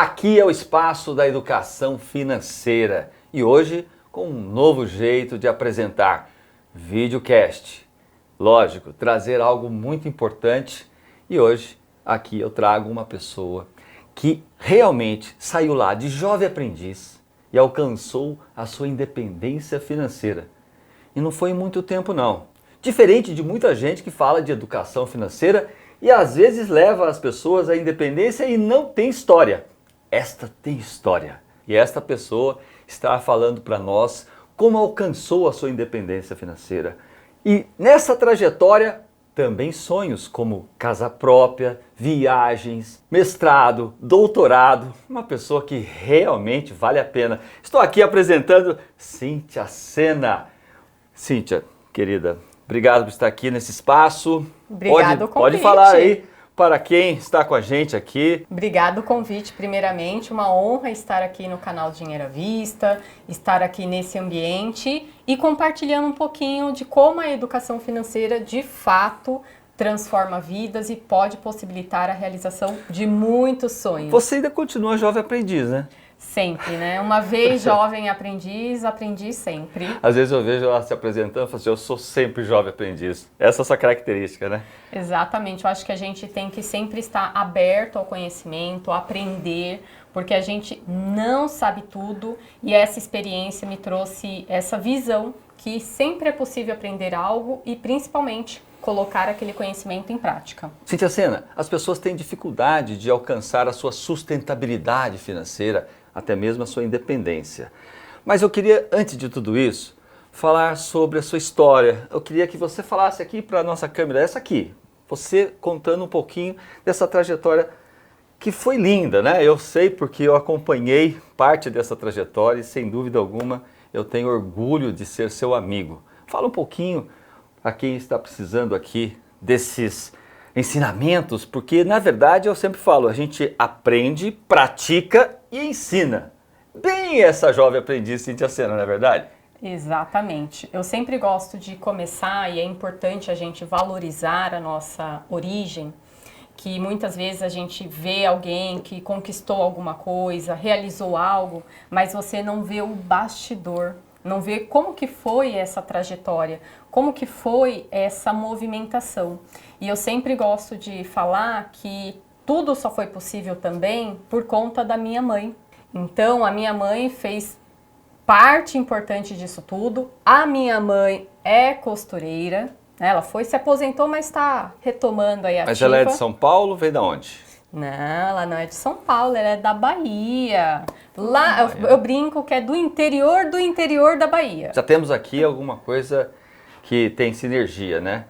Aqui é o espaço da educação financeira e hoje com um novo jeito de apresentar videocast. Lógico, trazer algo muito importante e hoje aqui eu trago uma pessoa que realmente saiu lá de jovem aprendiz e alcançou a sua independência financeira. E não foi em muito tempo não. Diferente de muita gente que fala de educação financeira e às vezes leva as pessoas à independência e não tem história. Esta tem história. E esta pessoa está falando para nós como alcançou a sua independência financeira. E nessa trajetória também sonhos como casa própria, viagens, mestrado, doutorado. Uma pessoa que realmente vale a pena. Estou aqui apresentando Cíntia Sena. Cíntia, querida, obrigado por estar aqui nesse espaço. Obrigado o convite. Pode falar aí para quem está com a gente aqui. Obrigado o convite, primeiramente. Uma honra estar aqui no canal Dinheiro à Vista, estar aqui nesse ambiente e compartilhando um pouquinho de como a educação financeira de fato transforma vidas e pode possibilitar a realização de muitos sonhos. Você ainda continua jovem aprendiz, né? Sempre, né? Uma vez jovem aprendiz, aprendi sempre. Às vezes eu vejo ela se apresentando e falo assim, eu sou sempre jovem aprendiz. Essa é a sua característica, né? Exatamente. Eu acho que a gente tem que sempre estar aberto ao conhecimento, aprender, porque a gente não sabe tudo e essa experiência me trouxe essa visão que sempre é possível aprender algo e principalmente colocar aquele conhecimento em prática. Cíntia Sena, as pessoas têm dificuldade de alcançar a sua sustentabilidade financeira, até mesmo a sua independência. Mas eu queria, antes de tudo isso, falar sobre a sua história. Eu queria que você falasse aqui para a nossa câmera, essa aqui, você contando um pouquinho dessa trajetória que foi linda, né? Eu sei porque eu acompanhei parte dessa trajetória e sem dúvida alguma eu tenho orgulho de ser seu amigo. Fala um pouquinho a quem está precisando aqui desses ensinamentos, porque na verdade eu sempre falo, a gente aprende, pratica e ensina. Bem essa jovem aprendiz Cíntia Sena, não é verdade? Exatamente. Eu sempre gosto de começar e é importante a gente valorizar a nossa origem, que muitas vezes a gente vê alguém que conquistou alguma coisa, realizou algo, mas você não vê o bastidor, não vê como que foi essa trajetória, como que foi essa movimentação. E eu sempre gosto de falar que tudo só foi possível também por conta da minha mãe. Então, a minha mãe fez parte importante disso tudo. A minha mãe é costureira, né? Ela se aposentou, mas está retomando aí a ativa. Mas ela é de São Paulo, veio da onde? Não, ela não é de São Paulo, ela é da Bahia. Lá, eu brinco que é do interior da Bahia. Já temos aqui alguma coisa que tem sinergia, né?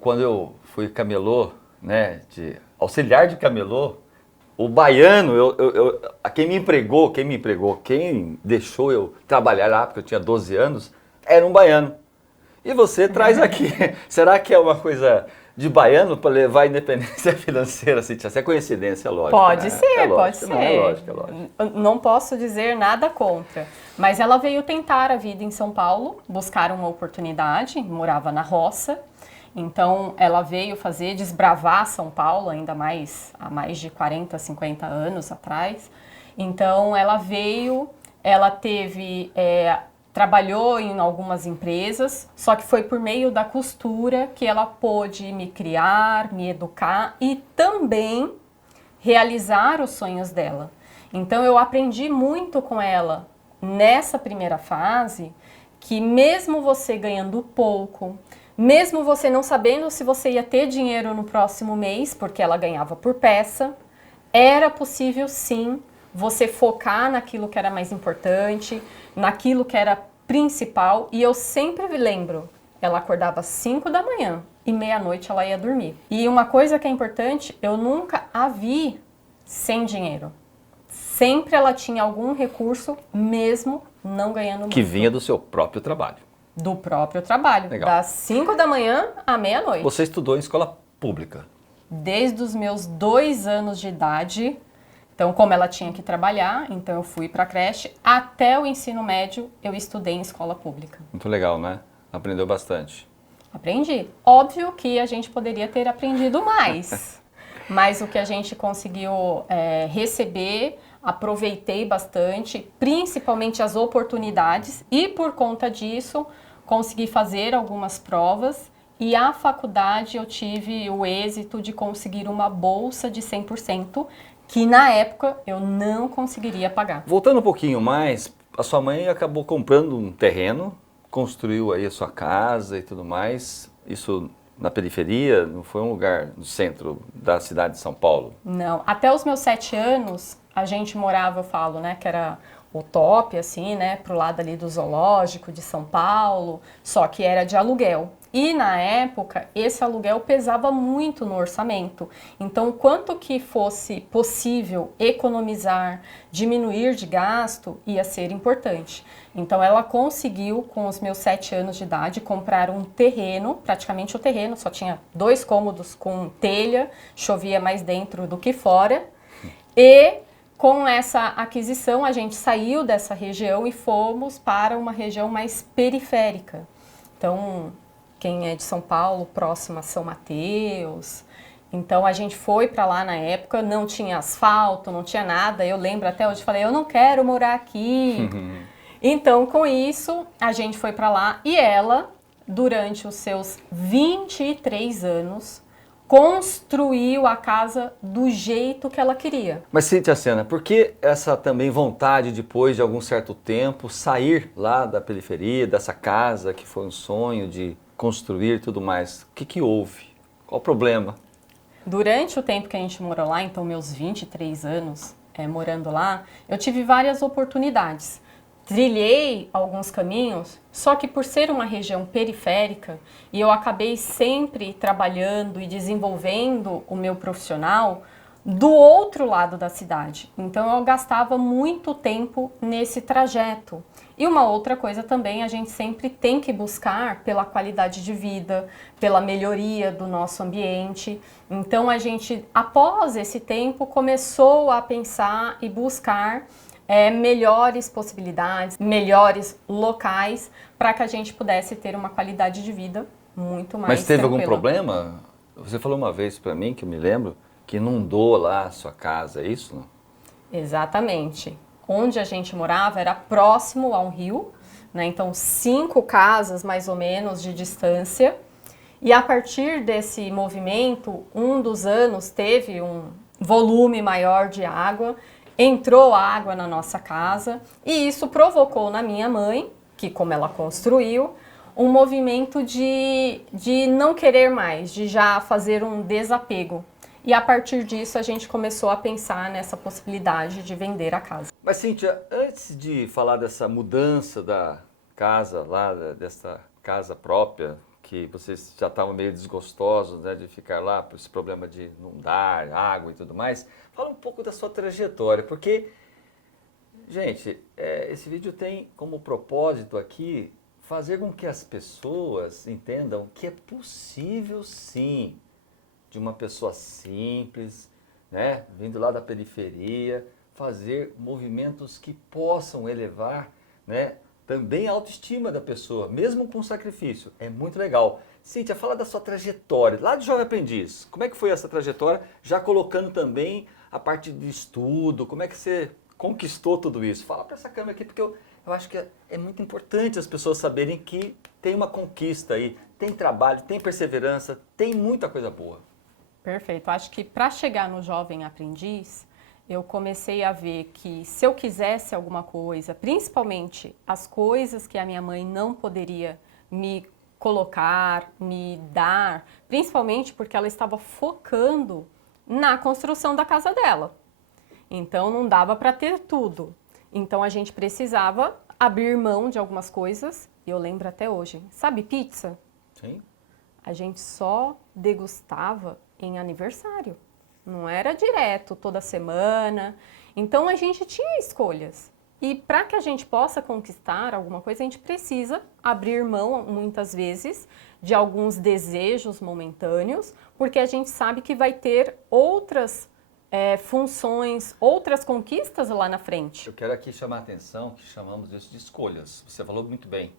Quando eu fui camelô, né, de auxiliar de camelô, o baiano, quem me empregou, quem deixou eu trabalhar lá, porque eu tinha 12 anos, era um baiano. E você traz aqui, será que é uma coisa de baiano para levar a independência financeira, Cíntia? Isso é coincidência, lógico. Pode né? ser, lógico, pode ser. Não, é lógico, é lógico. Não posso dizer nada contra, mas ela veio tentar a vida em São Paulo, buscar uma oportunidade, morava na roça, então ela veio desbravar São Paulo, ainda mais há mais de 40, 50 anos atrás. Então ela veio, ela trabalhou em algumas empresas, só que foi por meio da costura que ela pôde me criar, me educar e também realizar os sonhos dela. Então eu aprendi muito com ela nessa primeira fase, que mesmo você ganhando pouco, mesmo você não sabendo se você ia ter dinheiro no próximo mês, porque ela ganhava por peça, era possível sim você focar naquilo que era mais importante, naquilo que era principal. E eu sempre lembro, ela acordava às 5 da manhã e meia-noite ela ia dormir. E uma coisa que é importante, eu nunca a vi sem dinheiro. Sempre ela tinha algum recurso, mesmo não ganhando muito. Que vinha do seu próprio trabalho. Do próprio trabalho. Legal. Das 5 da manhã à meia-noite. Você estudou em escola pública? Desde os meus 2 anos de idade. Então, como ela tinha que trabalhar, então eu fui para a creche. Até o ensino médio, eu estudei em escola pública. Muito legal, né? Aprendeu bastante. Aprendi. Óbvio que a gente poderia ter aprendido mais. Mas o que a gente conseguiu receber, aproveitei bastante, principalmente as oportunidades, e por conta disso consegui fazer algumas provas. E a faculdade eu tive o êxito de conseguir uma bolsa de 100%, que na época eu não conseguiria pagar. Voltando um pouquinho mais, a sua mãe acabou comprando um terreno, construiu aí a sua casa e tudo mais. Isso na periferia, não foi um lugar no centro da cidade de São Paulo? Não, até os meus 7 anos a gente morava, eu falo, né, que era o top, assim, né, pro lado ali do zoológico de São Paulo, só que era de aluguel. E na época, esse aluguel pesava muito no orçamento. Então, quanto que fosse possível economizar, diminuir de gasto, ia ser importante. Então, ela conseguiu, com os meus 7 anos de idade, comprar um terreno, praticamente o terreno, só tinha 2 cômodos com telha, chovia mais dentro do que fora. E com essa aquisição, a gente saiu dessa região e fomos para uma região mais periférica. Então, quem é de São Paulo, próximo a São Mateus. Então a gente foi para lá na época, não tinha asfalto, não tinha nada. Eu lembro até hoje, falei, eu não quero morar aqui. Então com isso a gente foi para lá e ela, durante os seus 23 anos, construiu a casa do jeito que ela queria. Mas Cíntia Sena, por que essa também vontade, depois de algum certo tempo, sair lá da periferia, dessa casa que foi um sonho de construir e tudo mais? O que houve? Qual o problema? Durante o tempo que a gente morou lá, então meus 23 anos morando lá, eu tive várias oportunidades. Trilhei alguns caminhos, só que por ser uma região periférica e eu acabei sempre trabalhando e desenvolvendo o meu profissional do outro lado da cidade. Então eu gastava muito tempo nesse trajeto. E uma outra coisa também, a gente sempre tem que buscar pela qualidade de vida, pela melhoria do nosso ambiente. Então a gente, após esse tempo, começou a pensar e buscar melhores possibilidades, melhores locais para que a gente pudesse ter uma qualidade de vida muito mais Mas teve tranquila. algum problema? Você falou uma vez para mim, que eu me lembro, que inundou lá a sua casa, é isso? Não? Exatamente. Onde a gente morava era próximo a um rio, né? Então 5 casas mais ou menos de distância. E a partir desse movimento, um dos anos teve um volume maior de água, entrou água na nossa casa e isso provocou na minha mãe, que como ela construiu, um movimento de não querer mais, de já fazer um desapego. E a partir disso a gente começou a pensar nessa possibilidade de vender a casa. Mas Cíntia, antes de falar dessa mudança da casa lá, dessa casa própria, que vocês já estavam meio desgostosos, né, de ficar lá por esse problema de inundar, água e tudo mais, fala um pouco da sua trajetória, porque, gente, esse vídeo tem como propósito aqui fazer com que as pessoas entendam que é possível sim, de uma pessoa simples, né, vindo lá da periferia, fazer movimentos que possam elevar, né, também a autoestima da pessoa, mesmo com sacrifício. É muito legal. Cíntia, fala da sua trajetória, lá de Jovem Aprendiz. Como é que foi essa trajetória, já colocando também a parte de estudo, como é que você conquistou tudo isso? Fala para essa câmera aqui, porque eu acho que é muito importante as pessoas saberem que tem uma conquista aí, tem trabalho, tem perseverança, tem muita coisa boa. Perfeito. Acho que para chegar no Jovem Aprendiz, eu comecei a ver que se eu quisesse alguma coisa, principalmente as coisas que a minha mãe não poderia me colocar, me dar, principalmente porque ela estava focando na construção da casa dela. Então não dava para ter tudo. Então a gente precisava abrir mão de algumas coisas, e eu lembro até hoje. Sabe pizza? Sim. A gente só degustava em aniversário. Não era direto, toda semana. Então a gente tinha escolhas. E para que a gente possa conquistar alguma coisa, a gente precisa abrir mão, muitas vezes, de alguns desejos momentâneos, porque a gente sabe que vai ter outras funções, outras conquistas lá na frente. Eu quero aqui chamar a atenção que chamamos isso de escolhas. Você falou muito bem.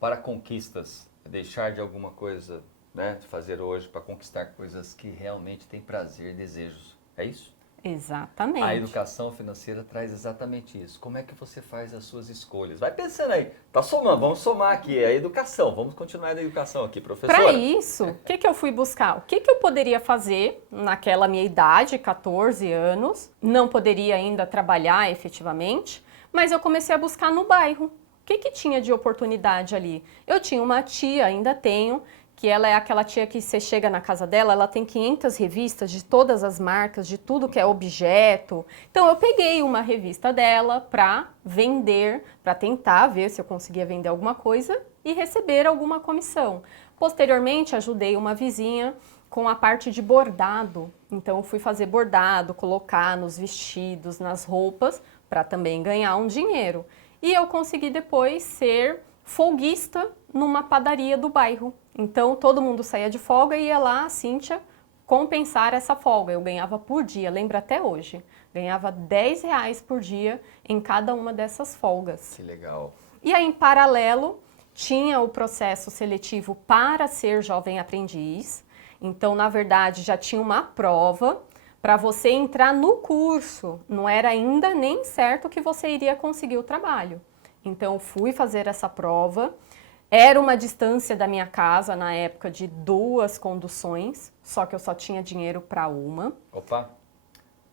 Para conquistas, deixar de alguma coisa né, fazer hoje para conquistar coisas que realmente têm prazer, desejos. É isso? Exatamente. A educação financeira traz exatamente isso. Como é que você faz as suas escolhas? Vai pensando aí. Tá somando, vamos somar aqui a educação. Vamos continuar na educação aqui, professora. Para isso, o que eu fui buscar? O que eu poderia fazer naquela minha idade, 14 anos? Não poderia ainda trabalhar efetivamente, mas eu comecei a buscar no bairro. O que tinha de oportunidade ali? Eu tinha uma tia, ainda tenho, que ela é aquela tia que você chega na casa dela, ela tem 500 revistas de todas as marcas, de tudo que é objeto. Então eu peguei uma revista dela para vender, para tentar ver se eu conseguia vender alguma coisa e receber alguma comissão. Posteriormente ajudei uma vizinha com a parte de bordado. Então eu fui fazer bordado, colocar nos vestidos, nas roupas, para também ganhar um dinheiro. E eu consegui depois ser folguista numa padaria do bairro. Então todo mundo saía de folga e ia lá, a Cíntia, compensar essa folga. Eu ganhava por dia, lembro até hoje. Ganhava R$10 por dia em cada uma dessas folgas. Que legal. E aí, em paralelo, tinha o processo seletivo para ser jovem aprendiz. Então, na verdade, já tinha uma prova para você entrar no curso. Não era ainda nem certo que você iria conseguir o trabalho. Então, fui fazer essa prova. Era uma distância da minha casa, na época, de 2 conduções, só que eu só tinha dinheiro para uma. Opa,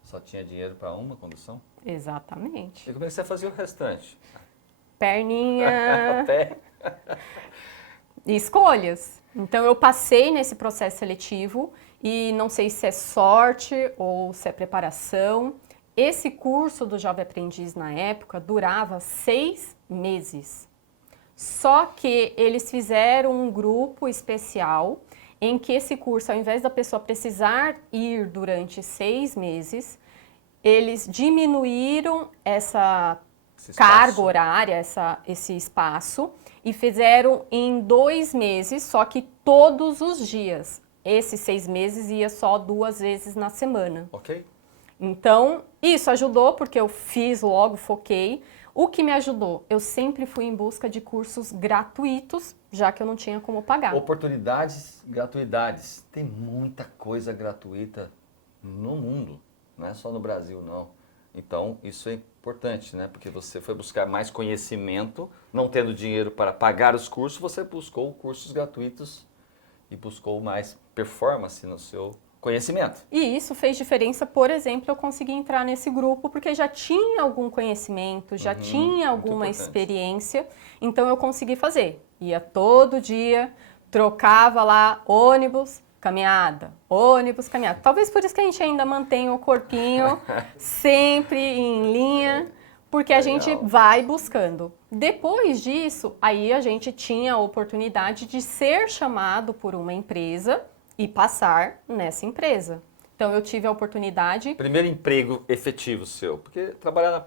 só tinha dinheiro para uma condução? Exatamente. E como é que você fazia o restante? Perninha... Até. Escolhas. Então, eu passei nesse processo seletivo e não sei se é sorte ou se é preparação. Esse curso do Jovem Aprendiz, na época, durava 6 meses. Só que eles fizeram um grupo especial em que esse curso, ao invés da pessoa precisar ir durante 6 meses, eles diminuíram essa carga horária, esse espaço, e fizeram em 2 meses, só que todos os dias. Esses 6 meses ia só 2 vezes na semana. Ok. Então, isso ajudou porque eu fiz logo, foquei. O que me ajudou? Eu sempre fui em busca de cursos gratuitos, já que eu não tinha como pagar. Oportunidades, gratuidades. Tem muita coisa gratuita no mundo, não é só no Brasil, não. Então, isso é importante, né? Porque você foi buscar mais conhecimento, não tendo dinheiro para pagar os cursos, você buscou cursos gratuitos e buscou mais performance no seu conhecimento. E isso fez diferença, por exemplo, eu consegui entrar nesse grupo porque já tinha algum conhecimento, já tinha alguma experiência, então eu consegui fazer. Ia todo dia, trocava lá ônibus, caminhada, ônibus, caminhada. Talvez por isso que a gente ainda mantém o corpinho sempre em linha, porque a gente vai buscando. Depois disso, aí a gente tinha a oportunidade de ser chamado por uma empresa e passar nessa empresa. Então eu tive a oportunidade... Primeiro emprego efetivo seu, porque trabalhar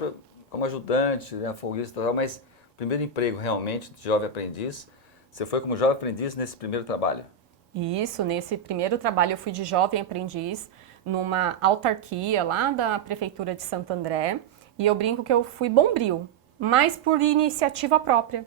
como ajudante, né, folguista e tal, mas primeiro emprego realmente de jovem aprendiz, você foi como jovem aprendiz nesse primeiro trabalho? Isso, nesse primeiro trabalho eu fui de jovem aprendiz numa autarquia lá da Prefeitura de Santo André, e eu brinco que eu fui bombril, mas por iniciativa própria.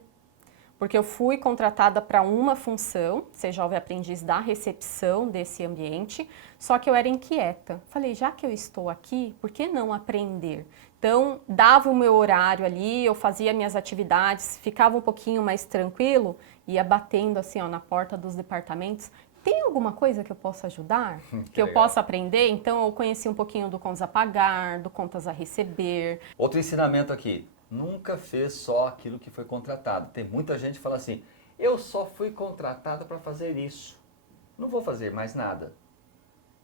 Porque eu fui contratada para uma função, ser jovem aprendiz da recepção desse ambiente, só que eu era inquieta. Falei, já que eu estou aqui, por que não aprender? Então, dava o meu horário ali, eu fazia minhas atividades, ficava um pouquinho mais tranquilo, ia batendo assim ó, na porta dos departamentos. Tem alguma coisa que eu possa ajudar? Que eu possa aprender? Então, eu conheci um pouquinho do contas a pagar, do contas a receber. Outro ensinamento aqui. Nunca fez só aquilo que foi contratado. Tem muita gente que fala assim, eu só fui contratado para fazer isso, não vou fazer mais nada.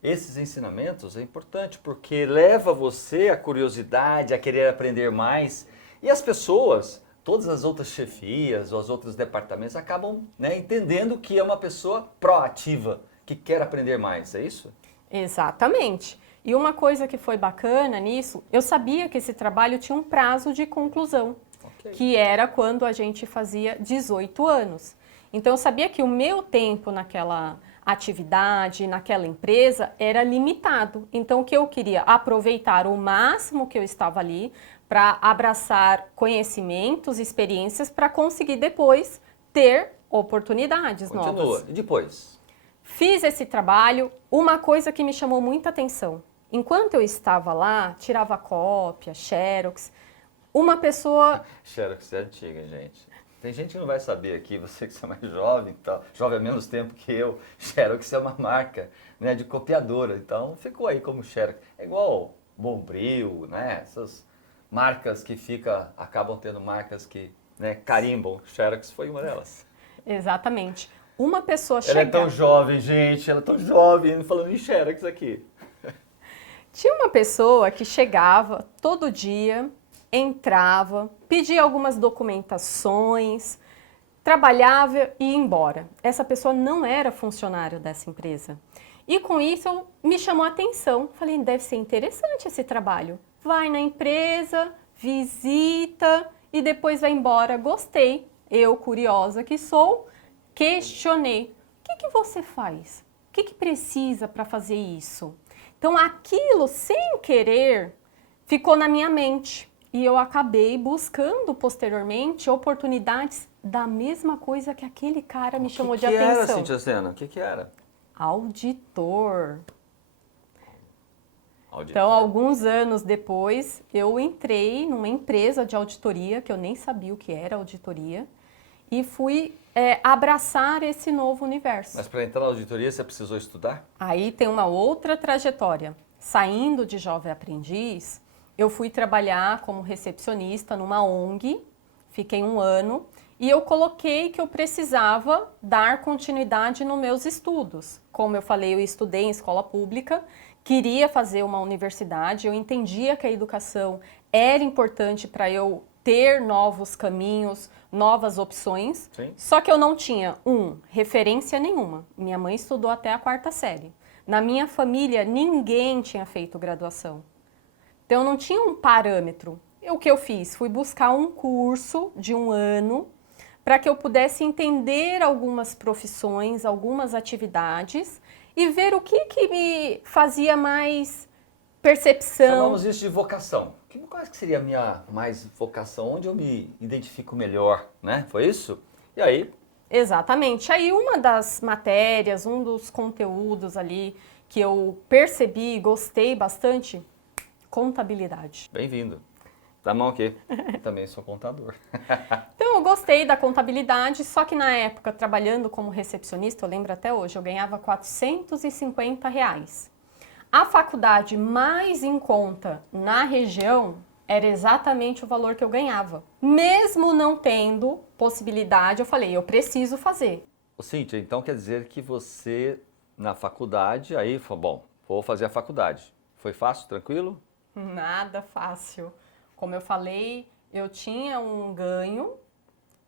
Esses ensinamentos é importante porque leva você a curiosidade, a querer aprender mais. E as pessoas, todas as outras chefias, os outros departamentos acabam, né, entendendo que é uma pessoa proativa, que quer aprender mais, é isso? Exatamente. E uma coisa que foi bacana nisso, eu sabia que esse trabalho tinha um prazo de conclusão, que era quando a gente fazia 18 anos. Então eu sabia que o meu tempo naquela atividade, naquela empresa, era limitado. Então o que eu queria? Aproveitar o máximo que eu estava ali para abraçar conhecimentos, experiências, para conseguir depois ter oportunidades novas. E depois? Fiz esse trabalho, uma coisa que me chamou muita atenção. Enquanto eu estava lá, tirava cópia, xerox, uma pessoa... Xerox é antiga, gente. Tem gente que não vai saber aqui, você que é mais jovem, então, jovem há menos tempo que eu, Xerox é uma marca, né, de copiadora, então ficou aí como Xerox. É igual Bombril, né, essas marcas que acabam tendo marcas que, né, carimbam. Xerox foi uma delas. Exatamente. Uma pessoa Ela é tão jovem, gente, ela é tão jovem, falando em Xerox aqui. Tinha uma pessoa que chegava todo dia, entrava, pedia algumas documentações, trabalhava e ia embora. Essa pessoa não era funcionário dessa empresa. E com isso me chamou a atenção. Falei, deve ser interessante esse trabalho. Vai na empresa, visita e depois vai embora. Gostei. Eu, curiosa que sou, questionei. O que você faz? O que precisa para fazer isso? Então aquilo, sem querer, ficou na minha mente. E eu acabei buscando posteriormente oportunidades da mesma coisa que aquele cara me chamou de atenção. O que era, Cíntia Sena? O que era? Auditor. Então, alguns anos depois, eu entrei numa empresa de auditoria, que eu nem sabia o que era auditoria, e fui abraçar esse novo universo. Mas para entrar na auditoria, você precisou estudar? Aí tem uma outra trajetória. Saindo de jovem aprendiz, eu fui trabalhar como recepcionista numa ONG, fiquei 1 ano, e eu coloquei que eu precisava dar continuidade nos meus estudos. Como eu falei, eu estudei em escola pública, queria fazer uma universidade, eu entendia que a educação era importante para eu ter novos caminhos, novas opções, Sim. Só que eu não tinha, referência nenhuma. Minha mãe estudou até a 4ª série. Na minha família, ninguém tinha feito graduação. Então, eu não tinha um parâmetro. O que eu fiz? Fui buscar um curso de 1 ano para que eu pudesse entender algumas profissões, algumas atividades e ver o que me fazia mais percepção. Chamamos isso de vocação. Qual que seria a minha mais vocação? Onde eu me identifico melhor, né? Foi isso? E aí? Exatamente. Aí uma das matérias, um dos conteúdos ali que eu percebi e gostei bastante, contabilidade. Bem-vindo. Dá a mão aqui. Também sou contador. Então eu gostei da contabilidade, só que na época, trabalhando como recepcionista, eu lembro até hoje, eu ganhava R$450. A faculdade mais em conta na região era exatamente o valor que eu ganhava. Mesmo não tendo possibilidade, eu falei, eu preciso fazer. Ô, Cíntia, então quer dizer que você, na faculdade, aí falou, bom, vou fazer a faculdade. Foi fácil, tranquilo? Nada fácil. Como eu falei, eu tinha um ganho,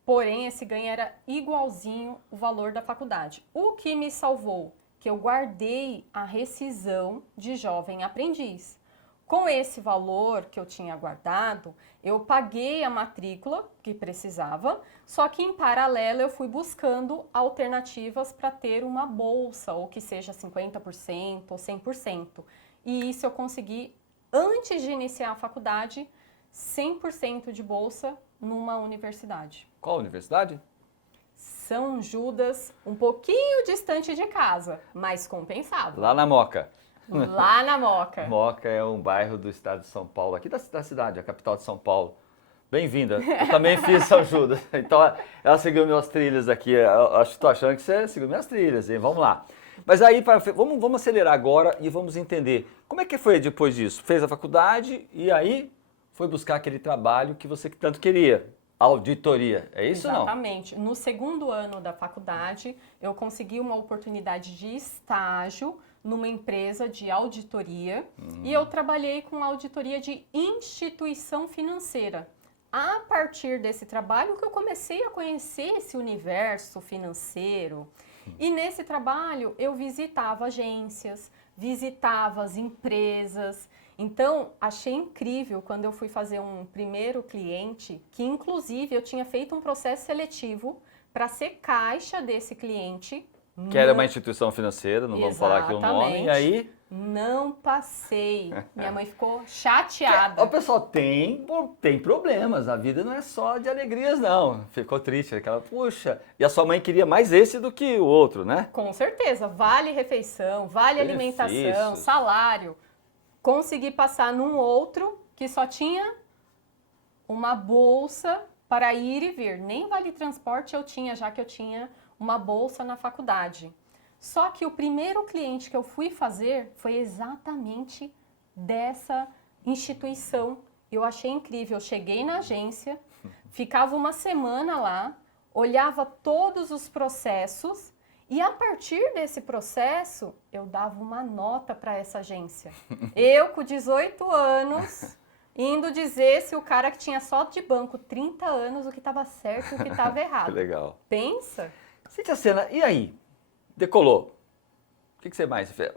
porém esse ganho era igualzinho o valor da faculdade. O que me salvou? Que eu guardei a rescisão de jovem aprendiz. Com esse valor que eu tinha guardado, eu paguei a matrícula que precisava, só que em paralelo eu fui buscando alternativas para ter uma bolsa, ou que seja 50% ou 100%. E isso eu consegui, antes de iniciar a faculdade, 100% de bolsa numa universidade. Qual universidade? São Judas, um pouquinho distante de casa, mas compensava. Lá na Moca. Lá na Moca. Moca é um bairro do estado de São Paulo, aqui da cidade, a capital de São Paulo. Bem-vinda. Eu também fiz São Judas. Então, ela seguiu minhas trilhas aqui. Estou achando que você seguiu minhas trilhas, hein? Vamos lá. Mas aí, vamos acelerar agora e vamos entender. Como é que foi depois disso? Fez a faculdade e aí foi buscar aquele trabalho que você tanto queria. Auditoria, é isso ou não? Exatamente. No 2º ano da faculdade, eu consegui uma oportunidade de estágio numa empresa de auditoria e eu trabalhei com auditoria de instituição financeira. A partir desse trabalho que eu comecei a conhecer esse universo financeiro e nesse trabalho eu visitava agências, visitava as empresas. Então, achei incrível quando eu fui fazer um primeiro cliente, que inclusive eu tinha feito um processo seletivo para ser caixa desse cliente. Que era uma instituição financeira, não vamos falar aqui o nome. E aí? Não passei. Minha mãe ficou chateada. O pessoal tem problemas, a vida não é só de alegrias, não. Ficou triste, aquela, puxa. E a sua mãe queria mais esse do que o outro, né? Com certeza, vale refeição, vale alimentação, salário. Consegui passar num outro que só tinha uma bolsa para ir e vir. Nem vale transporte eu tinha, já que eu tinha uma bolsa na faculdade. Só que o primeiro cliente que eu fui fazer foi exatamente dessa instituição. Eu achei incrível. Eu cheguei na agência, ficava uma semana lá, olhava todos os processos e a partir desse processo eu dava uma nota para essa agência. Eu, com 18 anos, indo dizer se o cara que tinha só de banco 30 anos o que estava certo e o que estava errado. Que legal. Pensa? Cíntia Sena, e aí? Decolou. O que você mais fez?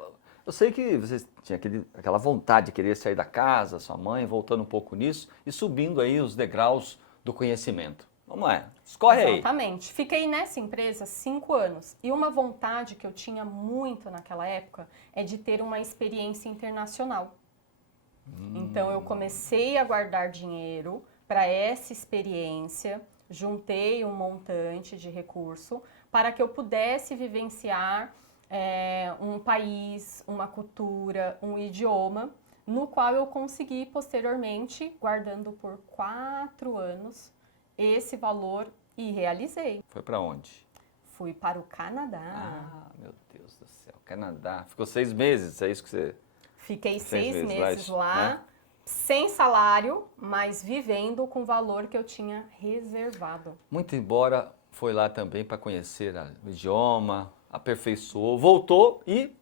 Eu sei que você tinha aquela vontade de querer sair da casa, sua mãe, voltando um pouco nisso e subindo aí os degraus do conhecimento. Vamos lá, escorre aí. Exatamente. Fiquei nessa empresa 5 anos e uma vontade que eu tinha muito naquela época é de ter uma experiência internacional. Então eu comecei a guardar dinheiro para essa experiência, juntei um montante de recurso para que eu pudesse vivenciar um país, uma cultura, um idioma, no qual eu consegui posteriormente, guardando por 4 anos, esse valor e realizei. Foi para onde? Fui para o Canadá. Ah, meu Deus do céu, Canadá. Ficou 6 meses, é isso que você... Fiquei 6 6 meses lá, né? sem salário, mas vivendo com o valor que eu tinha reservado. Muito embora foi lá também para conhecer o idioma, aperfeiçoou, voltou e...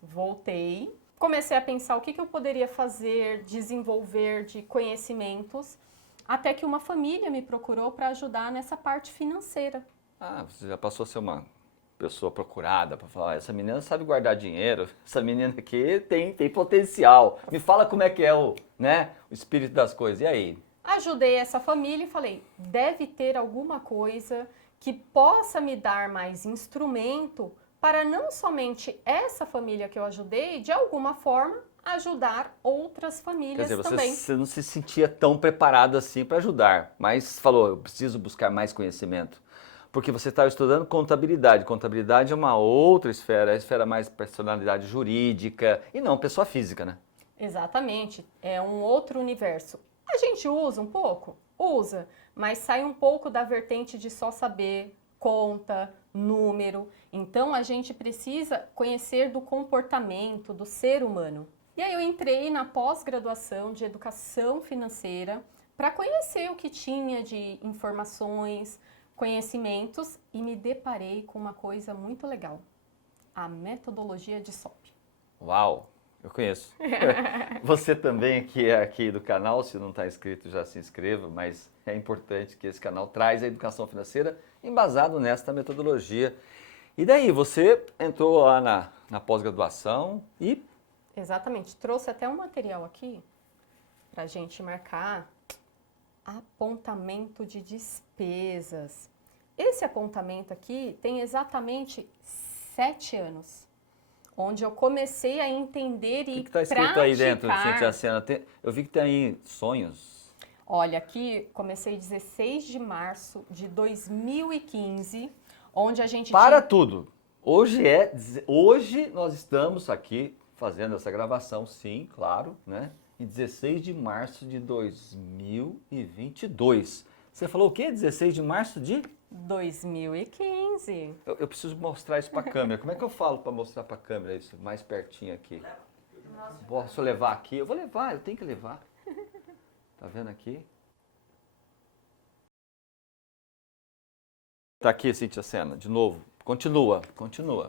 Voltei, comecei a pensar o que eu poderia fazer, desenvolver de conhecimentos, até que uma família me procurou para ajudar nessa parte financeira. Ah, você já passou a ser uma pessoa procurada para falar, essa menina sabe guardar dinheiro, essa menina aqui tem potencial. Me fala como é que é o espírito das coisas. E aí? Ajudei essa família e falei, deve ter alguma coisa que possa me dar mais instrumento para não somente essa família que eu ajudei, de alguma forma, ajudar outras famílias Quer dizer, também. você não se sentia tão preparado assim para ajudar, mas falou, eu preciso buscar mais conhecimento. Porque você estava estudando contabilidade. Contabilidade é uma outra esfera, a esfera mais personalidade jurídica e não pessoa física, né? Exatamente, é um outro universo. A gente usa um pouco? Usa, mas sai um pouco da vertente de só saber conta, número. Então a gente precisa conhecer do comportamento do ser humano. E aí eu entrei na pós-graduação de educação financeira para conhecer o que tinha de informações, conhecimentos e me deparei com uma coisa muito legal, a metodologia de SOP. Uau, eu conheço. Você também que é aqui do canal, se não está inscrito já se inscreva, mas é importante que esse canal traz a educação financeira embasado nesta metodologia. E daí, você entrou lá na pós-graduação e... Exatamente, trouxe até um material aqui para a gente marcar apontamento de despesas. Esse apontamento aqui tem exatamente 7 anos, onde eu comecei a entender e O que está escrito aí dentro, praticar. Cíntia Sena? Eu vi que tem aí sonhos. Olha, aqui comecei 16 de março de 2015, onde a gente Para tudo! Hoje nós estamos aqui fazendo essa gravação, sim, claro, né? Em 16 de março de 2022. Você falou o quê? 16 de março de? 2015. Eu preciso mostrar isso para a câmera. Como é que eu falo para mostrar para a câmera isso mais pertinho aqui? Posso levar aqui? Eu vou levar, eu tenho que levar. Tá vendo aqui? Tá aqui, Cíntia Sena, de novo. Continua.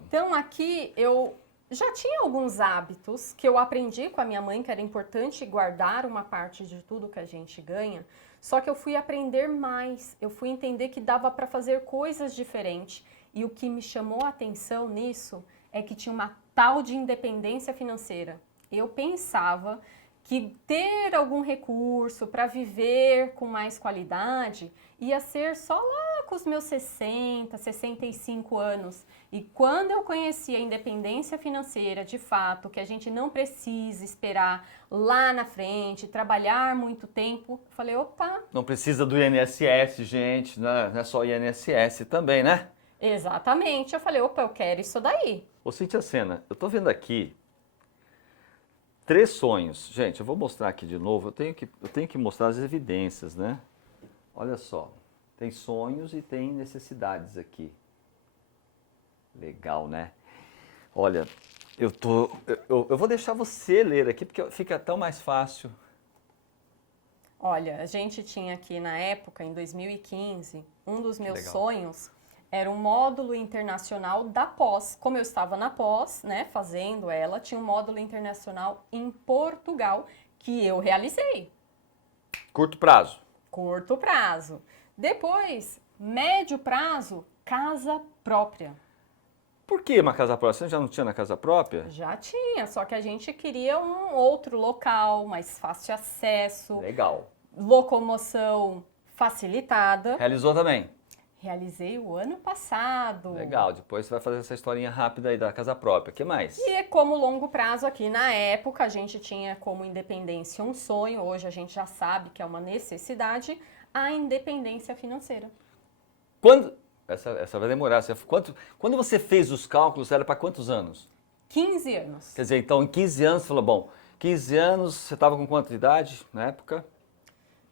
Então aqui eu já tinha alguns hábitos que eu aprendi com a minha mãe, que era importante guardar uma parte de tudo que a gente ganha, só que eu fui aprender mais, eu fui entender que dava para fazer coisas diferentes. E o que me chamou a atenção nisso é que tinha uma tal de independência financeira. Eu pensava que ter algum recurso para viver com mais qualidade ia ser só lá com os meus 60, 65 anos. E quando eu conheci a independência financeira, de fato, que a gente não precisa esperar lá na frente, trabalhar muito tempo, eu falei, opa! Não precisa do INSS, gente, não é só INSS também, né? Exatamente. Eu falei, opa, eu quero isso daí. Ô, Cíntia Sena, eu tô vendo aqui 3 sonhos. Gente, eu vou mostrar aqui de novo, eu tenho que mostrar as evidências, né? Olha só, tem sonhos e tem necessidades aqui. Legal, né? Olha, eu vou deixar você ler aqui, porque fica tão mais fácil. Olha, a gente tinha aqui na época, em 2015, um dos meus legal. sonhos era um módulo internacional da pós. Como eu estava na pós, né, fazendo ela, tinha um módulo internacional em Portugal que eu realizei. Curto prazo. Curto prazo. Depois, médio prazo, casa própria. Por que uma casa própria? Você já não tinha na casa própria? Já tinha, só que a gente queria um outro local, mais fácil acesso, Legal. locomoção facilitada. Realizou também? Realizei o ano passado. Legal, depois você vai fazer essa historinha rápida aí da casa própria. O que mais? E como longo prazo aqui, na época, a gente tinha como independência um sonho, hoje a gente já sabe que é uma necessidade, a independência financeira. Quando... Essa vai demorar. Quando você fez os cálculos, era para quantos anos? 15 anos. Quer dizer, então em 15 anos, você falou, bom, 15 anos, você estava com quanta idade na época?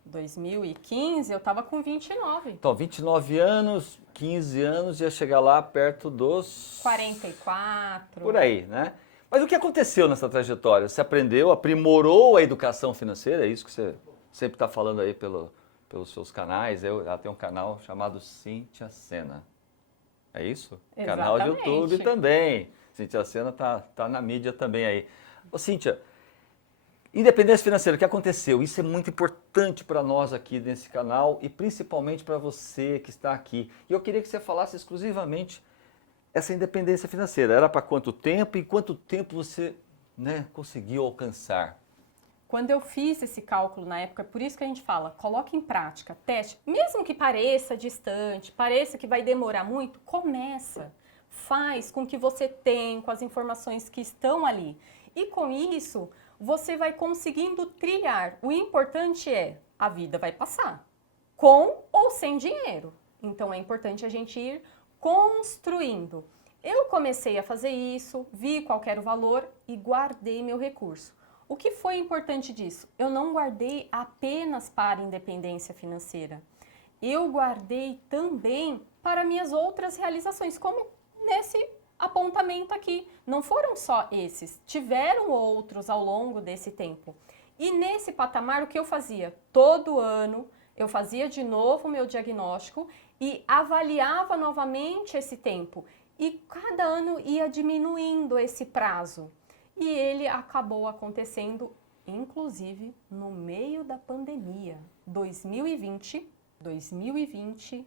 2015, eu estava com 29. Então, 29 anos, 15 anos, ia chegar lá perto dos... 44. Por aí, né? Mas o que aconteceu nessa trajetória? Você aprendeu, aprimorou a educação financeira? É isso que você sempre está falando aí pelos seus canais. Ela tem um canal chamado Cíntia Sena. É isso? Exatamente. Canal de YouTube também. Cíntia Sena tá na mídia também aí. Ô, Cíntia, independência financeira, o que aconteceu? Isso é muito importante para nós aqui nesse canal e principalmente para você que está aqui. E eu queria que você falasse exclusivamente essa independência financeira. Era para quanto tempo e quanto tempo você, né, conseguiu alcançar? Quando eu fiz esse cálculo na época, por isso que a gente fala, coloque em prática, teste. Mesmo que pareça distante, pareça que vai demorar muito, começa. Faz com que você tenha, com as informações que estão ali. E com isso, você vai conseguindo trilhar. O importante é, a vida vai passar, com ou sem dinheiro. Então é importante a gente ir construindo. Eu comecei a fazer isso, vi qual era o valor e guardei meu recurso. O que foi importante disso? Eu não guardei apenas para a independência financeira. Eu guardei também para minhas outras realizações, como nesse apontamento aqui. Não foram só esses, tiveram outros ao longo desse tempo. E nesse patamar, o que eu fazia? Todo ano, eu fazia de novo o meu diagnóstico e avaliava novamente esse tempo. E cada ano ia diminuindo esse prazo. E ele acabou acontecendo, inclusive, no meio da pandemia. 2020,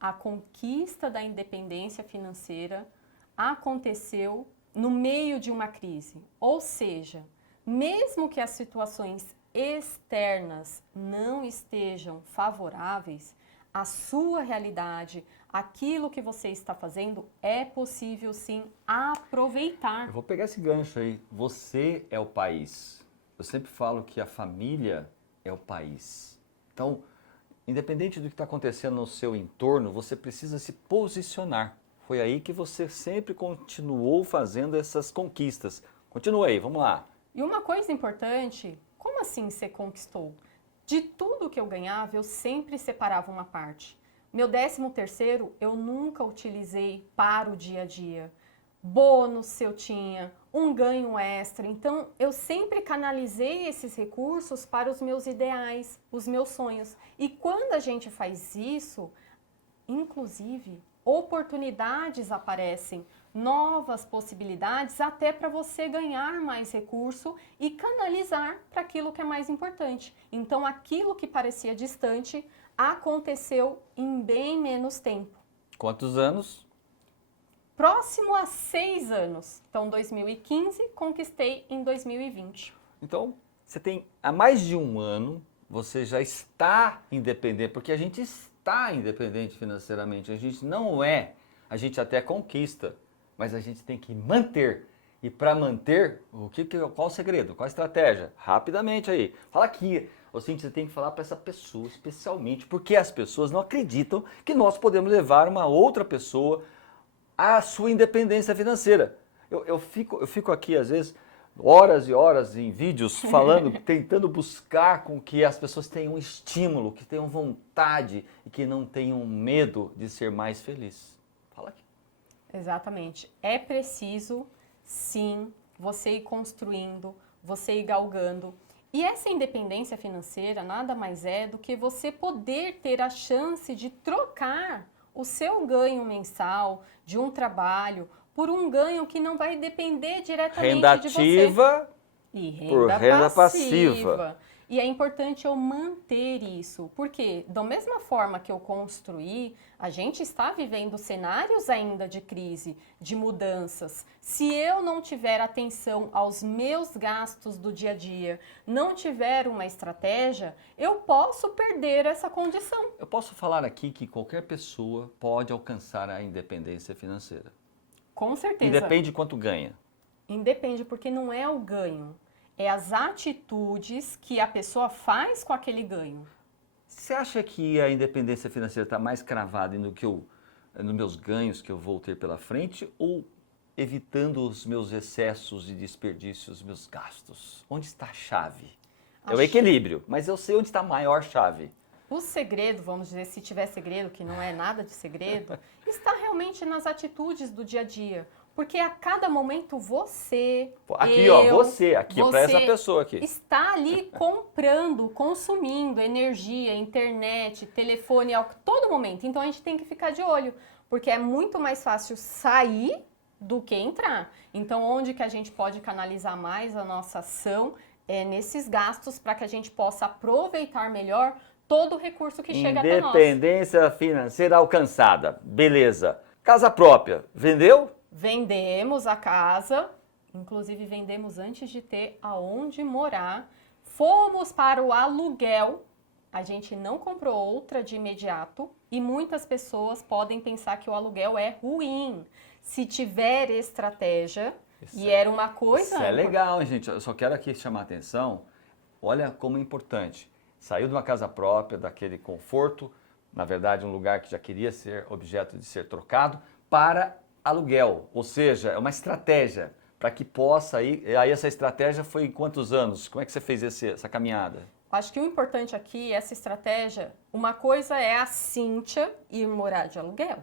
a conquista da independência financeira aconteceu no meio de uma crise. Ou seja, mesmo que as situações externas não estejam favoráveis, a sua realidade, aquilo que você está fazendo, é possível sim aproveitar. Eu vou pegar esse gancho aí. Você é o país. Eu sempre falo que a família é o país. Então, independente do que está acontecendo no seu entorno, você precisa se posicionar. Foi aí que você sempre continuou fazendo essas conquistas. Continua aí, vamos lá. E uma coisa importante, como assim você conquistou? De tudo que eu ganhava, eu sempre separava uma parte. Meu 13º, eu nunca utilizei para o dia a dia. Bônus se eu tinha, um ganho extra. Então, eu sempre canalizei esses recursos para os meus ideais, os meus sonhos. E quando a gente faz isso, inclusive, oportunidades aparecem, novas possibilidades até para você ganhar mais recurso e canalizar para aquilo que é mais importante. Então, aquilo que parecia distante aconteceu em bem menos tempo. Quantos anos? Próximo a 6 anos. Então, 2015, conquistei em 2020. Então, Você tem há mais de um ano, você já está independente, porque a gente está independente financeiramente, a gente não é, a gente até conquista, mas a gente tem que manter. E para manter, qual o segredo? Qual a estratégia? Rapidamente aí. Fala aqui. Você tem que falar para essa pessoa especialmente, porque as pessoas não acreditam que nós podemos levar uma outra pessoa à sua independência financeira. Eu fico aqui, às vezes, horas e horas em vídeos falando, tentando buscar com que as pessoas tenham estímulo, que tenham vontade e que não tenham medo de ser mais feliz. Fala aqui. Exatamente. É preciso, sim, você ir construindo, você ir galgando. E essa independência financeira nada mais é do que você poder ter a chance de trocar o seu ganho mensal de um trabalho por um ganho que não vai depender diretamente Renda de você. ativa E por renda passiva. E é importante eu manter isso, porque da mesma forma que eu construí, a gente está vivendo cenários ainda de crise, de mudanças. Se eu não tiver atenção aos meus gastos do dia a dia, não tiver uma estratégia, eu posso perder essa condição. Eu posso falar aqui que qualquer pessoa pode alcançar a independência financeira. Com certeza. Independe de quanto ganha. Independe, porque não é o ganho. É as atitudes que a pessoa faz com aquele ganho. Você acha que a independência financeira está mais cravada nos meus ganhos que eu vou ter pela frente ou evitando os meus excessos e desperdícios, os meus gastos? Onde está a chave? É o equilíbrio, mas eu sei onde está a maior chave. O segredo, vamos dizer, se tiver segredo, que não é nada de segredo, está realmente nas atitudes do dia a dia. Porque a cada momento você, você para essa pessoa aqui, está ali comprando, consumindo energia, internet, telefone, a todo momento. Então a gente tem que ficar de olho, porque é muito mais fácil sair do que entrar. Então onde que a gente pode canalizar mais a nossa ação é nesses gastos para que a gente possa aproveitar melhor todo o recurso que chega até nós. Independência financeira alcançada, beleza. Casa própria, vendeu? Vendemos a casa, inclusive vendemos antes de ter aonde morar. Fomos para o aluguel, a gente não comprou outra de imediato e muitas pessoas podem pensar que o aluguel é ruim. Se tiver estratégia, era uma coisa... Isso é legal, hein, gente? Eu só quero aqui chamar a atenção, olha como é importante. Saiu de uma casa própria, daquele conforto, na verdade um lugar que já queria ser objeto de ser trocado, para aluguel, ou seja, é uma estratégia para que possa ir. Aí essa estratégia foi em quantos anos? Como é que você fez essa caminhada? Acho que o importante aqui, essa estratégia, uma coisa é a Cíntia ir morar de aluguel.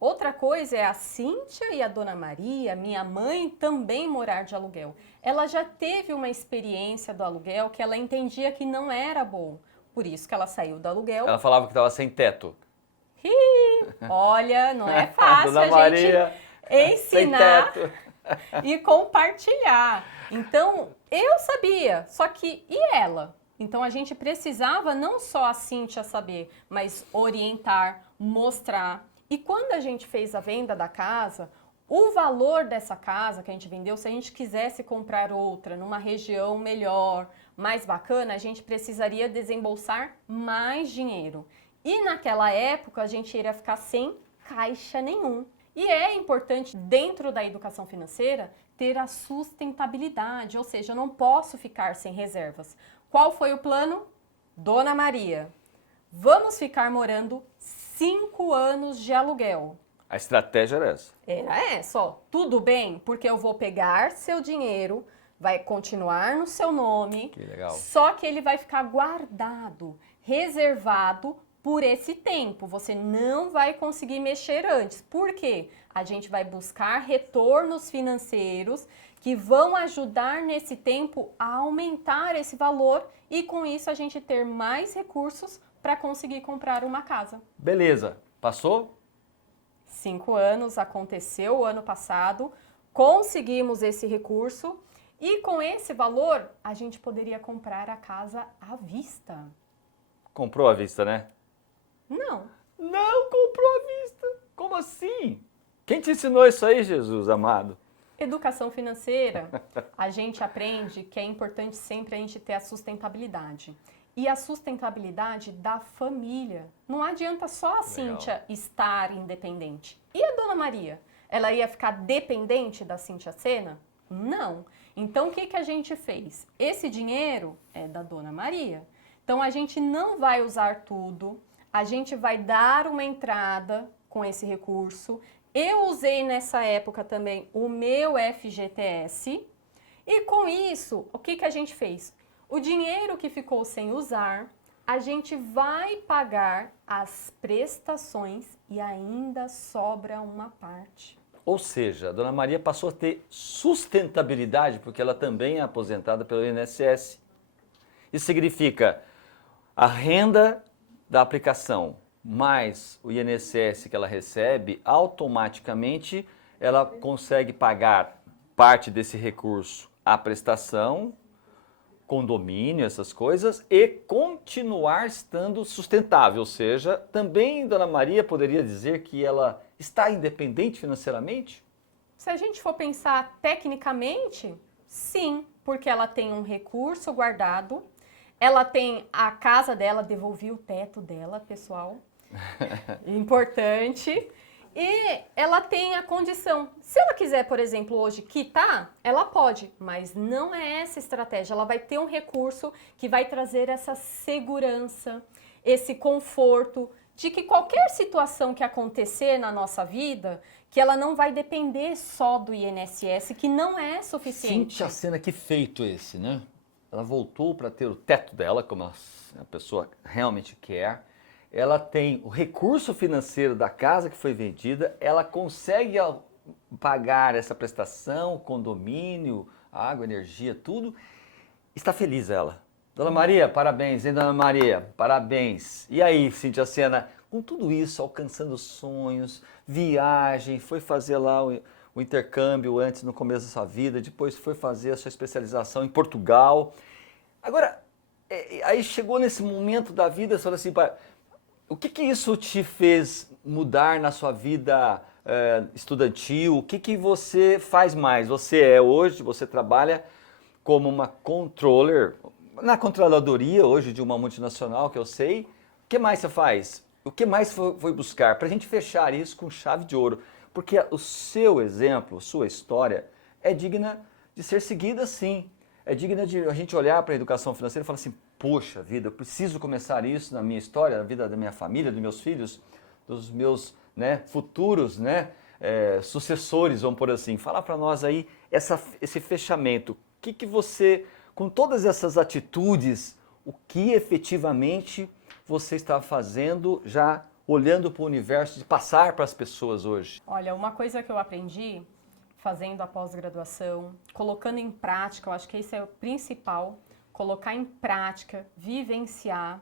Outra coisa é a Cíntia e a Dona Maria, minha mãe, também morar de aluguel. Ela já teve uma experiência do aluguel que ela entendia que não era bom. Por isso que ela saiu do aluguel. Ela falava que estava sem teto. Olha, não é fácil Dona a Maria, gente ensinar e compartilhar. Então, eu sabia, só que e ela? Então, a gente precisava não só a Cíntia saber, mas orientar, mostrar. E quando a gente fez a venda da casa, o valor dessa casa que a gente vendeu, se a gente quisesse comprar outra numa região melhor, mais bacana, a gente precisaria desembolsar mais dinheiro. E naquela época a gente iria ficar sem caixa nenhum. E é importante, dentro da educação financeira, ter a sustentabilidade, ou seja, eu não posso ficar sem reservas. Qual foi o plano? Dona Maria, vamos ficar morando 5 anos de aluguel. A estratégia era essa. Era essa, ó. Tudo bem, porque eu vou pegar seu dinheiro, vai continuar no seu nome, Que legal. Só que ele vai ficar guardado, reservado por esse tempo. Você não vai conseguir mexer antes. Por quê? A gente vai buscar retornos financeiros que vão ajudar nesse tempo a aumentar esse valor e com isso a gente ter mais recursos para conseguir comprar uma casa. Beleza. Passou? 5 anos, aconteceu o ano passado, conseguimos esse recurso e com esse valor a gente poderia comprar a casa à vista. Comprou à vista, né? Não. Não comprou à vista. Como assim? Quem te ensinou isso aí, Jesus amado? Educação financeira, a gente aprende que é importante sempre a gente ter a sustentabilidade. E a sustentabilidade da família. Não adianta só a Cíntia estar independente. E a Dona Maria? Ela ia ficar dependente da Cíntia Sena? Não. Então, o que, que a gente fez? Esse dinheiro é da Dona Maria. Então, a gente não vai usar tudo, a gente vai dar uma entrada com esse recurso. Eu usei nessa época também o meu FGTS. E com isso, o que, que a gente fez? O dinheiro que ficou sem usar, a gente vai pagar as prestações e ainda sobra uma parte. Ou seja, a Dona Maria passou a ter sustentabilidade porque ela também é aposentada pelo INSS. Isso significa a renda da aplicação mais o INSS que ela recebe, automaticamente ela consegue pagar parte desse recurso à prestação, condomínio, essas coisas, e continuar estando sustentável. Ou seja, também Dona Maria poderia dizer que ela está independente financeiramente? Se a gente for pensar tecnicamente, sim, porque ela tem um recurso guardado, ela tem a casa dela, devolvi o teto dela, pessoal, importante, e ela tem a condição. Se ela quiser, por exemplo, hoje quitar, ela pode, mas não é essa a estratégia. Ela vai ter um recurso que vai trazer essa segurança, esse conforto, de que qualquer situação que acontecer na nossa vida, que ela não vai depender só do INSS, que não é suficiente. Cíntia Sena, que feito esse, né? Ela voltou para ter o teto dela, como a pessoa realmente quer. Ela tem o recurso financeiro da casa que foi vendida, ela consegue pagar essa prestação, condomínio, água, energia, tudo. Está feliz ela. Dona Maria, parabéns, hein, Dona Maria? Parabéns. E aí, Cíntia Sena, com tudo isso, alcançando sonhos, viagem, foi fazer lá o intercâmbio antes, no começo da sua vida, depois foi fazer a sua especialização em Portugal. Agora, aí chegou nesse momento da vida, você falou assim, o que isso te fez mudar na sua vida estudantil? O que você faz mais? Você trabalha como uma controller, na controladoria hoje de uma multinacional que eu sei. O que mais você faz? O que mais foi buscar? Para a gente fechar isso com chave de ouro. Porque o seu exemplo, sua história é digna de ser seguida sim. É digna de a gente olhar para a educação financeira e falar assim, poxa vida, eu preciso começar isso na minha história, na vida da minha família, dos meus filhos, dos meus futuros sucessores, vamos por assim. Fala para nós aí esse fechamento. O que você, com todas essas atitudes, o que efetivamente você está fazendo já olhando para o universo de passar para as pessoas hoje? Olha, uma coisa que eu aprendi fazendo a pós-graduação, colocando em prática, eu acho que isso é o principal, colocar em prática, vivenciar.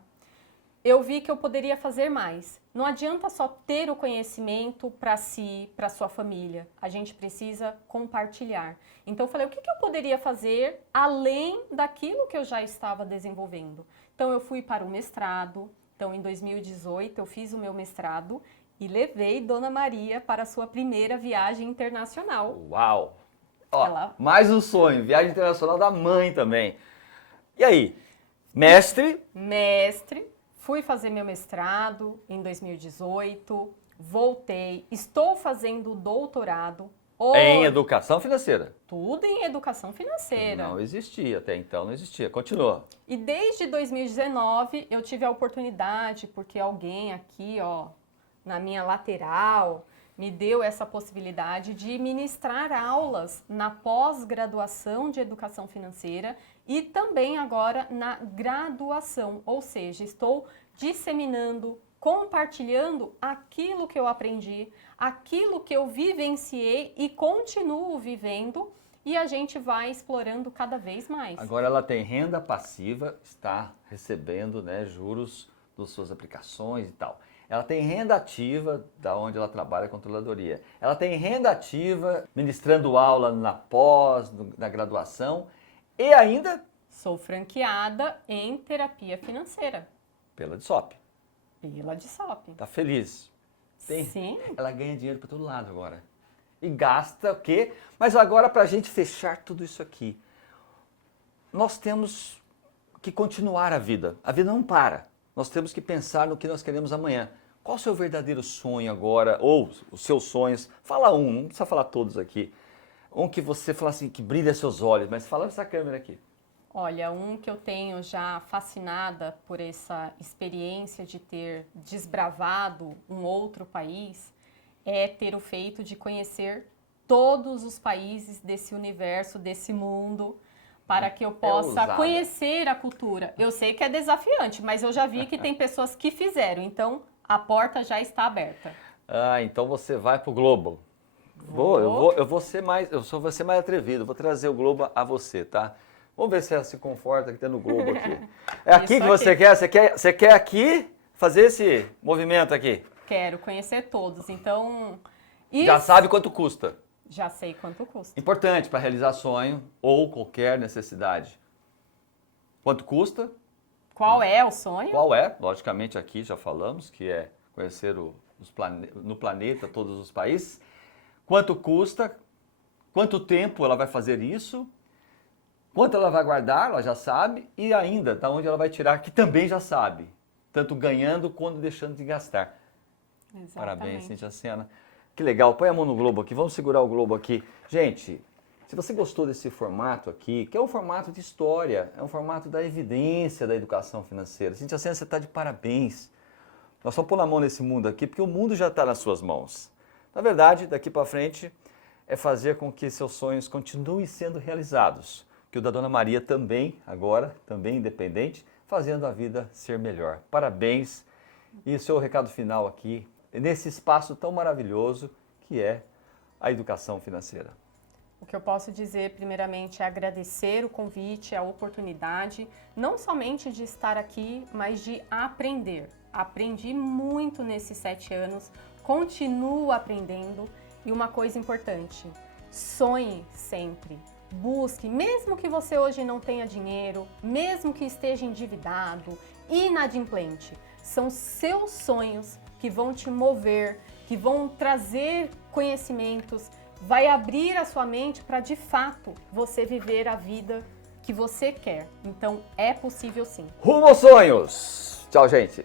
Eu vi que eu poderia fazer mais. Não adianta só ter o conhecimento para si, para sua família. A gente precisa compartilhar. Então eu falei, o que eu poderia fazer além daquilo que eu já estava desenvolvendo? Então eu fui para o mestrado. Então em 2018 eu fiz o meu mestrado e levei Dona Maria para a sua primeira viagem internacional. Uau! Ó, mais um sonho, viagem internacional da mãe também. E aí, mestre? Mestre. Fui fazer meu mestrado em 2018, voltei, estou fazendo doutorado. Em educação financeira? Tudo em educação financeira. Não existia, até então não existia. Continua. E desde 2019 eu tive a oportunidade, porque alguém aqui, ó, na minha lateral, me deu essa possibilidade de ministrar aulas na pós-graduação de educação financeira e também agora na graduação, ou seja, estou disseminando, compartilhando aquilo que eu aprendi, aquilo que eu vivenciei e continuo vivendo, e a gente vai explorando cada vez mais. Agora ela tem renda passiva, está recebendo juros das suas aplicações e tal. Ela tem renda ativa, da onde ela trabalha a controladoria. Ela tem renda ativa, ministrando aula na pós, na graduação. E ainda... Sou franqueada em terapia financeira. Pela DSOP. Pela DSOP. Tá feliz? Sim. Ela ganha dinheiro para todo lado agora. e gasta o quê? Mas agora, para a gente fechar tudo isso aqui, nós temos que continuar a vida. A vida não para. Nós temos que pensar no que nós queremos amanhã. Qual o seu verdadeiro sonho agora? Ou os seus sonhos? Fala um, não precisa falar todos aqui. Um que você fala assim, que brilha seus olhos, mas fala nessa câmera aqui. Olha, um que eu tenho já fascinada por essa experiência de ter desbravado um outro país é ter o feito de conhecer todos os países desse universo, desse mundo, para que eu possa conhecer a cultura. Eu sei que é desafiante, mas eu já vi que tem pessoas que fizeram, então a porta já está aberta. Ah, então você vai para o Globo. Eu vou ser mais atrevido, vou trazer o Globo a você, tá? Vamos ver se ela se conforta aqui tendo o Globo aqui. É aqui que você quer? Você quer aqui fazer esse movimento aqui? Quero conhecer todos, então... Já sabe quanto custa? Já sei quanto custa. Importante para realizar sonho ou qualquer necessidade. Quanto custa? Qual é o sonho? Qual é? Logicamente aqui já falamos que é conhecer no planeta todos os países. Quanto custa? Quanto tempo ela vai fazer isso? Quanto ela vai guardar, ela já sabe, e ainda, da onde ela vai tirar, que também já sabe, tanto ganhando quanto deixando de gastar. Exatamente. Parabéns, Cíntia Sena. Que legal, põe a mão no globo aqui, vamos segurar o globo aqui. Gente, se você gostou desse formato aqui, que é um formato de história, é um formato da evidência da educação financeira. Cíntia Sena, você está de parabéns. Nós vamos pôr na mão nesse mundo aqui, porque o mundo já está nas suas mãos. Na verdade, daqui para frente, é fazer com que seus sonhos continuem sendo realizados. Que o da Dona Maria também, agora, também independente, fazendo a vida ser melhor. Parabéns. E o seu recado final aqui, nesse espaço tão maravilhoso que é a educação financeira. O que eu posso dizer, primeiramente, é agradecer o convite, a oportunidade, não somente de estar aqui, mas de aprender. Aprendi muito nesses 7 anos, continuo aprendendo. E uma coisa importante, sonhe sempre. Busque, mesmo que você hoje não tenha dinheiro, mesmo que esteja endividado, inadimplente, são seus sonhos que vão te mover, que vão trazer conhecimentos, vai abrir a sua mente para de fato você viver a vida que você quer. Então é possível sim. Rumo aos sonhos! Tchau, gente!